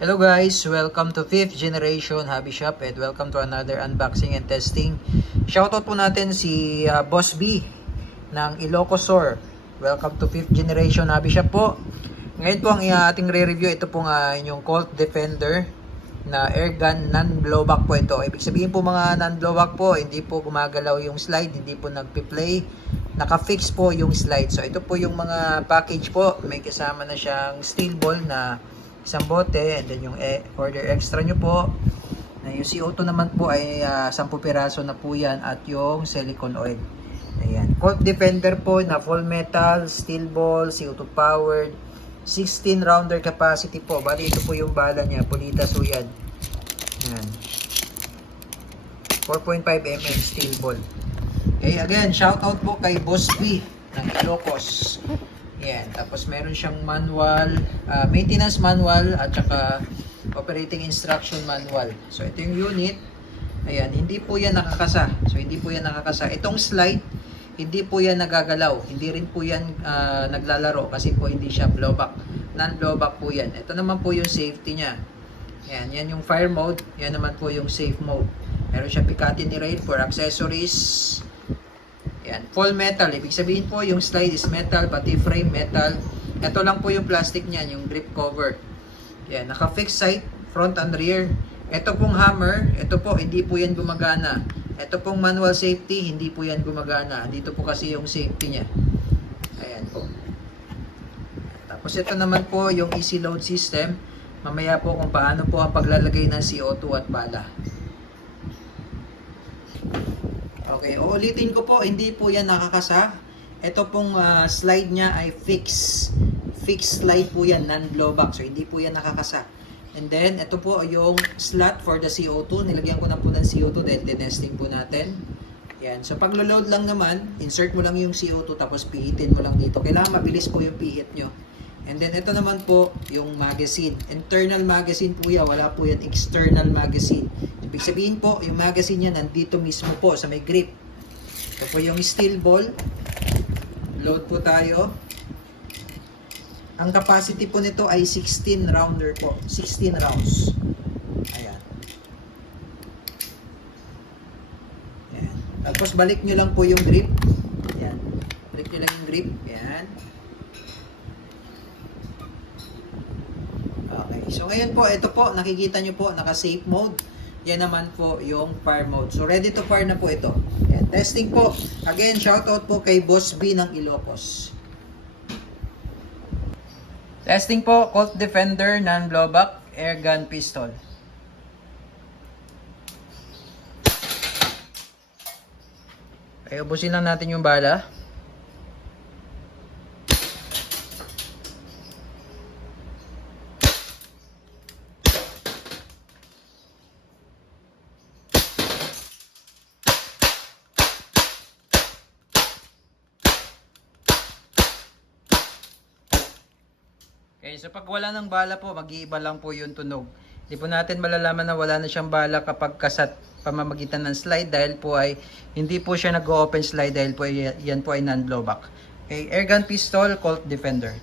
Hello guys, welcome to 5th generation hobby shop and welcome to another unboxing and testing. Shoutout po natin si Boss B ng Ilocosur. Welcome to 5th generation hobby shop po. Ngayon po ang ating re-review, ito po inyong Colt Defender na airgun non-blowback po ito. Ibig sabihin po mga non-blowback po, hindi po gumagalaw yung slide, hindi po nagpi-play. Naka-fix po yung slide. So ito po yung mga package po. May kasama na siyang steel ball na isang bote, and then yung order extra nyo po na yung CO2 naman po ay 10 piraso na po yan, at yung silicone oil. Ayan, Colt Defender po na full metal, steel ball, CO2 powered, 16 rounder capacity po. Bali ito po yung bala niya, Pulitas po yan. Ayan, 4.5 mm steel ball. Okay, again, shout out po kay Boss B ng Ilocos. Yan, tapos meron siyang manual, maintenance manual at saka operating instruction manual. So ito yung unit. Ayan, hindi po yan nakakasa. So hindi po yan nakakasa. Itong slide, hindi po yan nagagalaw. Hindi rin po yan naglalaro kasi po hindi siya blowback. Non-blowback po yan. Ito naman po yung safety niya. Yan, yan yung fire mode. Yan naman po yung safe mode. Meron siyang Picatinny rail for accessories. Yan, full metal. Ibig sabihin po yung slide is metal, pati frame metal. Ito lang po yung plastic niyan, yung grip cover. Yan, naka-fixed sight, front and rear. Ito pong hammer, ito po, hindi po yan gumagana. Ito pong manual safety, hindi po yan gumagana. Dito po kasi yung safety niya. Ayan po. Tapos ito naman po yung easy load system. Mamaya po kung paano po ang paglalagay ng CO2 at bala. Okay, uulitin ko po, hindi po yan nakakasa. Ito pong slide niya ay fixed slide po yan, non-blowback. So hindi po yan nakakasa. And then, ito po yung slot for the CO2. Nilagyan ko na po ng CO2 dahil tinesting po natin. Yan. So pag load lang naman, insert mo lang yung CO2 tapos pihitin mo lang dito. Kailangan mabilis po yung pihit nyo. And then, ito naman po yung magazine. Internal magazine po yan. Wala po yan external magazine. Ibig sabihin po, yung magazine niya nandito mismo po sa may grip. Ito po yung steel ball. Load po tayo. Ang capacity po nito ay 16 rounder po. 16 rounds. Ayan. Ayan. Tapos balik nyo lang po yung grip. Ayan. Balik nyo lang yung grip. Ayan. Okay. So ngayon po, ito po, nakikita nyo po, naka-safe mode. Yan naman po yung fire mode. So ready to fire na po ito. Yan. Testing po. Again, shoutout po kay Boss B ng Ilocos. Testing po, Colt Defender non-blowback airgun pistol. Okay, ubusin lang natin yung bala. Okay, so pag wala ng bala po, mag-iiba lang po yung tunog. Hindi po natin malalaman na wala na siyang bala kapag kasat pamamagitan ng slide dahil po ay hindi po siya nag-open slide dahil po yan po ay non-blowback. Okay, airgun pistol, Colt Defender.